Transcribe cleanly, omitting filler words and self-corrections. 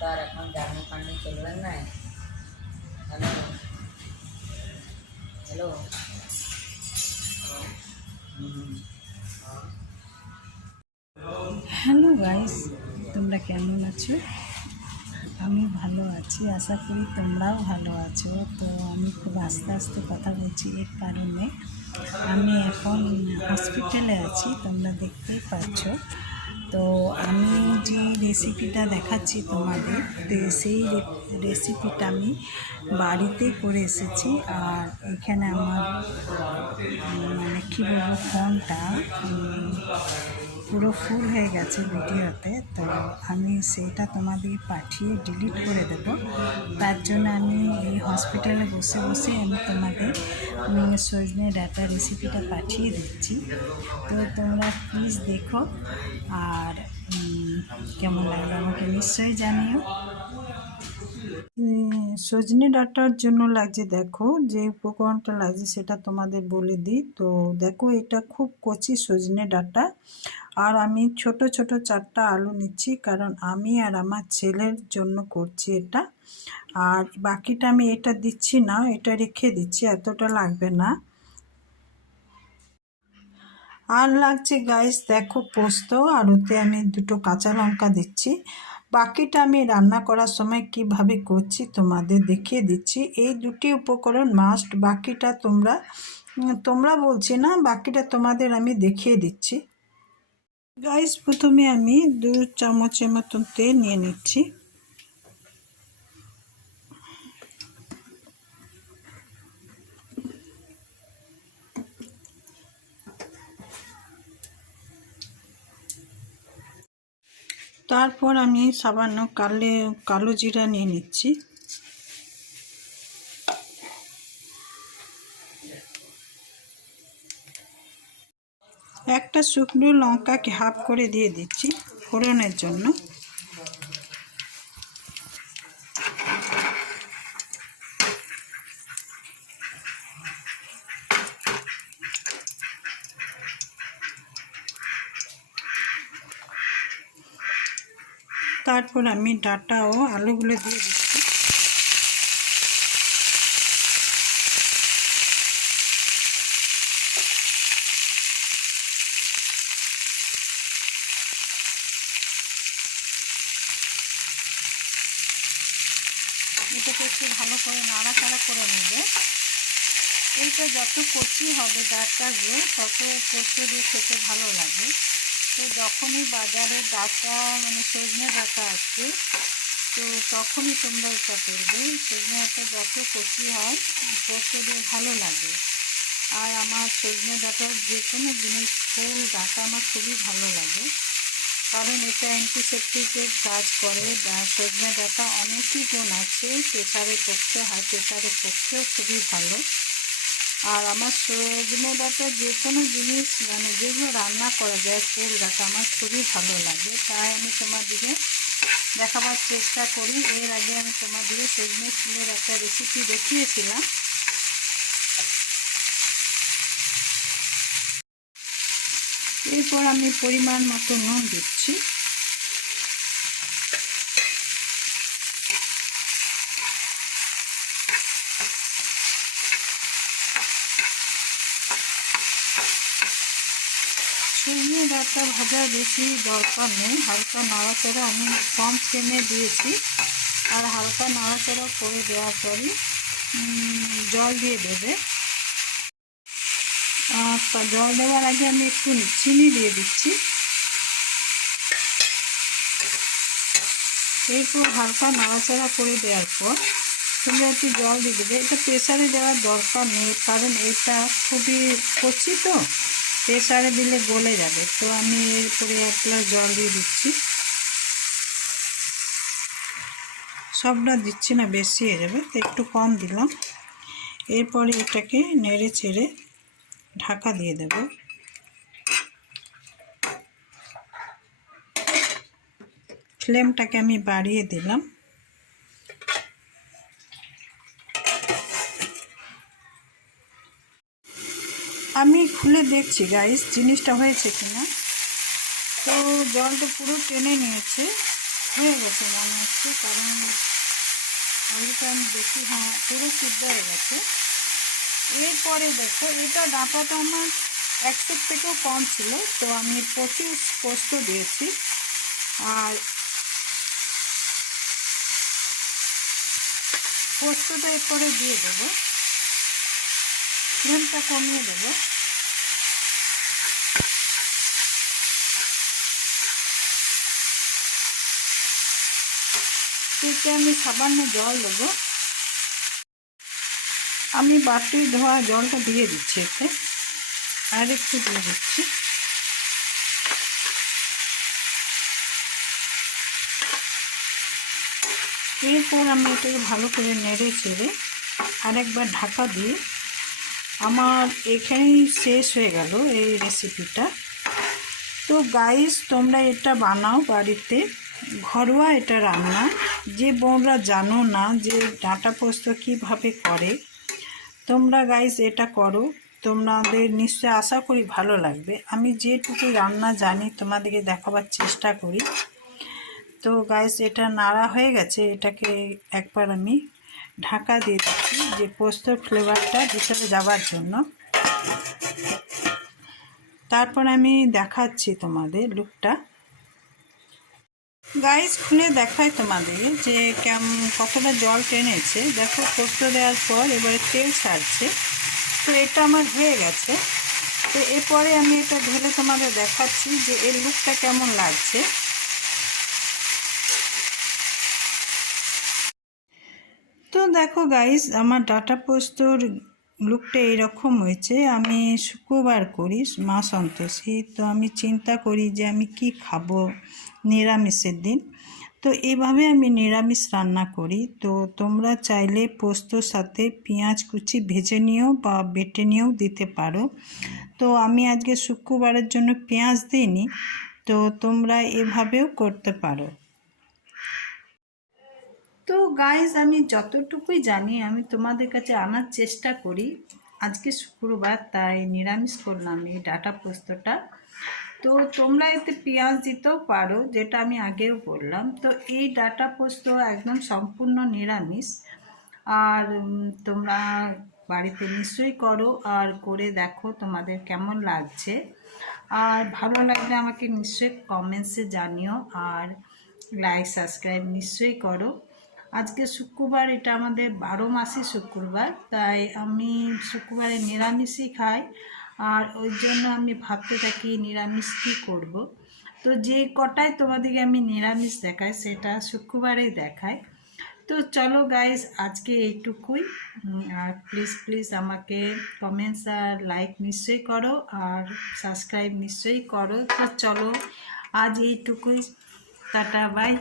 তো আর এখন জার্নি ফার্নি চলবেন না। হ্যালো হ্যালো হ্যালো গাইস, তোমরা কেমন আছো? আমি ভালো আছি, আশা করি তোমরাও ভালো আছো। তো আমি খুব আস্তে আস্তে কথা বলছি, এর কারণে আমি এখন হসপিটালে আছি, তোমরা দেখতেই পাচ্ছ। তো আমি যে রেসিপিটা দেখাচ্ছি তোমাদের, তো সেই রেসিপিটা আমি বাড়িতে করে এসেছি। আর এখানে আমার মানে কী বলবো, ফোনটা পুরো ফুল হয়ে গেছে ভিডিওতে। তো আমি সেইটা তোমাদের পাঠিয়ে ডিলিট করে দেব। তার জন্য আমি এই হসপিটালে বসে বসে আমি তোমাদের সজনে ডাঁটা রেসিপিটা পাঠিয়ে দিচ্ছি। তো তোমরা প্লিজ দেখো, আর কেমন লাগলো আমাকে নিশ্চয়ই জানিও। সজনে ডাঁটার জন্য লাগছে, দেখো যে উপকরণটা লাগছে সেটা তোমাদের বলে দিই। তো দেখো, এটা খুব কচি সজনে ডাঁটা, আর আমি ছোট ছোট 4টা আলু নিচ্ছি, কারণ আমি আর আমার ছেলের জন্য করছি এটা। আর বাকিটা আমি এটা দিচ্ছি না, এটা রেখে দিচ্ছি, এতটা লাগবে না। আর লাগছে গাইস, দেখো পোস্ত, আর ওতে আমি 2টো কাঁচা লঙ্কা দিচ্ছি। বাকিটা আমি রান্না করার সময় কিভাবে করছি তোমাদের দেখিয়ে দিচ্ছি। এই 2টি উপকরণ মাস্ট, বাকিটা তোমরা বলছি না, বাকিটা তোমাদের আমি দেখিয়ে দিচ্ছি। গাইস, প্রথমে আমি 2 চামচের মতন তেল নিয়ে নিচ্ছি। তারপর আমি সামান্য কালো জিরা নিয়ে নিচ্ছি। একটা শুকনো লঙ্কাকে হাফ করে দিয়ে দিচ্ছি ফোড়নের জন্য। তারপর আমি ডাঁটা ও আলুগুলো দিয়ে দিচ্ছি। এটাকে একটু ভালো করে নাড়াচাড়া করে নেবে। এইটা যত কচি হবে ডাঁটাগুলো, তত পোস্ত দিয়ে খেতে ভালো লাগে। তো যখনই বাজারে ডাঁটা মানে সজনে ডাঁটা আসছে, তো তখনই তোমরা এটা করবে। সজনে ডাঁটা যত কচি হয় পোস্ত দিয়ে ভালো লাগে। আর আমার সজনে ডাঁটার যে কোনো জিনিস, ফুল ডাঁটা আমার খুবই ভালো লাগে, কারণ এটা অ্যান্টিসেপটিকের কাজ করে। সজনে ডাঁটা অনেকই গুণ আছে, প্রেশারের পক্ষে, হাই প্রেশারের পক্ষেও খুবই ভালো। আর আমার সজনে ডাঁটা যে কোনো জিনিস মানে যেগুলো রান্না করা যায়, ফুল ডাঁটা আমার খুবই ভালো লাগে, তাই আমি তোমাদেরকে দেখাবার চেষ্টা করি। এর আগে আমি তোমাদেরকে সজনে ফুলের একটা রেসিপি দেখিয়েছিলাম। এরপর আমি পরিমাণ মতো নুন দিচ্ছি। সজনে ডাঁটা ভাজা বেশি দরকার নেই, হালকা নাড়াচাড়া আমি কম ফ্লেমে দিয়েছি। আর হালকা নাড়াচাড়া করে দেওয়ার পরই জল দিয়ে দেবে। জল দেওয়ার আগে আমি একটু চিনি দিয়ে দিচ্ছি। এরপর হালকা নাড়াচাড়া করে দেওয়ার পর তোমরা একটু জল দিয়ে দেবে। এটা প্রেসারে দেওয়ার দরকার নেই, কারণ এটা খুবই কচি, তো প্রেসারে দিলে গলে যাবে। তো আমি এরপরে 1 গ্লাস জল দিয়ে দিচ্ছি। সবটা দিচ্ছি না, বেশি হয়ে যাবে, তো একটু কম দিলাম। এরপরে এটাকে নেড়ে চেড়ে ঢাকা দিয়ে দেব। ফ্লেমটাকে আমি বাড়িয়ে দিলাম। আমি খুলে দেখছি গাইস জিনিসটা হয়েছে কিনা। তো জলটা পুরো টেনে নিয়েছে, হয়ে গেছে মনে হচ্ছে, কারণ আলুটা আমি দেখি হ্যাঁ পুরো সিদ্ধ হয়ে গেছে। এরপরে দেখো এটা ডাঁটাটা আমার 100 থেকেও কম ছিল, তো আমি প্রচুর পোস্ত দিয়েছি। আর পোস্তটা এরপরে দিয়ে দেবো, ফ্লেমটা কমিয়ে দেবো। এতে আমি সামান্য জল দেবো, আমি বাটি ধোয়া জলটা দিয়ে দিচ্ছি এতে, আর একটু দিয়ে দিচ্ছি। এরপর আমি এটাকে ভালো করে নেড়ে চেড়ে আরেকবার ঢাকা দিয়ে আমার এখানেই শেষ হয়ে গেল এই রেসিপিটা। তো গাইস তোমরা এটা বানাও বাড়িতে, ঘরোয়া এটা রান্না। যে বোনরা জানো না যে ডাঁটা পোস্ত কীভাবে করে, তোমরা গাইস এটা করো, তোমাদের নিশ্চয় আশা করি ভালো লাগবে। আমি যেটুকু রান্না জানি তোমাদেরকে দেখাবার চেষ্টা করি। তো গাইস এটা নাড়া হয়ে গেছে, এটাকে একবার আমি ঢাকা দিয়ে দিচ্ছি যে পোস্তর ফ্লেভারটা ভিতরে যাওয়ার জন্য। তারপর আমি দেখাচ্ছি তোমাদের লুকটা। গাইস খুলে দেখায় তোমাদের যে কতটা জল টেনেছে। দেখো পোস্ত দেওয়ার পর এবারে তেল ছাড়ছে। তো এটা আমার হয়ে গেছে। তো এরপরে আমি এটা ঢেলে তোমাদের দেখাচ্ছি যে এর লুকটা কেমন লাগছে। তো দেখো গাইস আমার ডাঁটা পোস্তর লুকটা এইরকম হয়েছে। আমি শুক্রবার করি মা সন্তোষী, তো আমি চিন্তা করি যে আমি কি খাবো নিরামিষের দিন। তো এইভাবে আমি নিরামিষ রান্না করি। তো তোমরা চাইলে পোস্তর সাথে পেঁয়াজ কুচি ভেজে নিয়েও বা বেটে নিয়েও দিতে পারো। তো আমি আজকে শুক্রবারের জন্য পেঁয়াজ দিইনি, তো তোমরা এভাবেও করতে পারো। তো গাইজ আমি যতটুকুই জানি আমি তোমাদের কাছে আনার চেষ্টা করি। আজকে শুক্রবার তাই নিরামিষ করলাম এই ডাঁটা পোস্তটা। তো তোমরা এতে পেঁয়াজ দিতেও পারো, যেটা আমি আগেও বললাম। তো এই ডাঁটা পোস্ত একদম সম্পূর্ণ নিরামিষ। আর তোমরা বাড়িতে নিশ্চয়ই করো, আর করে দেখো তোমাদের কেমন লাগছে। আর ভালো লাগলে আমাকে নিশ্চয়ই কমেন্টসে জানিও, আর লাইক সাবস্ক্রাইব নিশ্চয়ই করো। আজকে শুক্রবার, এটা আমাদের 12 মাসে শুক্রবার, তাই আমি শুক্রবারে নিরামিষই খাই। আর ওই জন্য আমি ভাবতে থাকি নিরামিষ কী করব। তো যে কটায় তোমাদেরকে আমি নিরামিষ দেখাই সেটা শুক্রবারেই দেখাই। তো চলো গাইস আজকে এইটুকুই। আর প্লিজ আমাকে কমেন্টস আর লাইক নিশ্চয়ই করো, আর সাবস্ক্রাইব নিশ্চয়ই করো। তো চলো আজ এইটুকুই, টাটা বাই।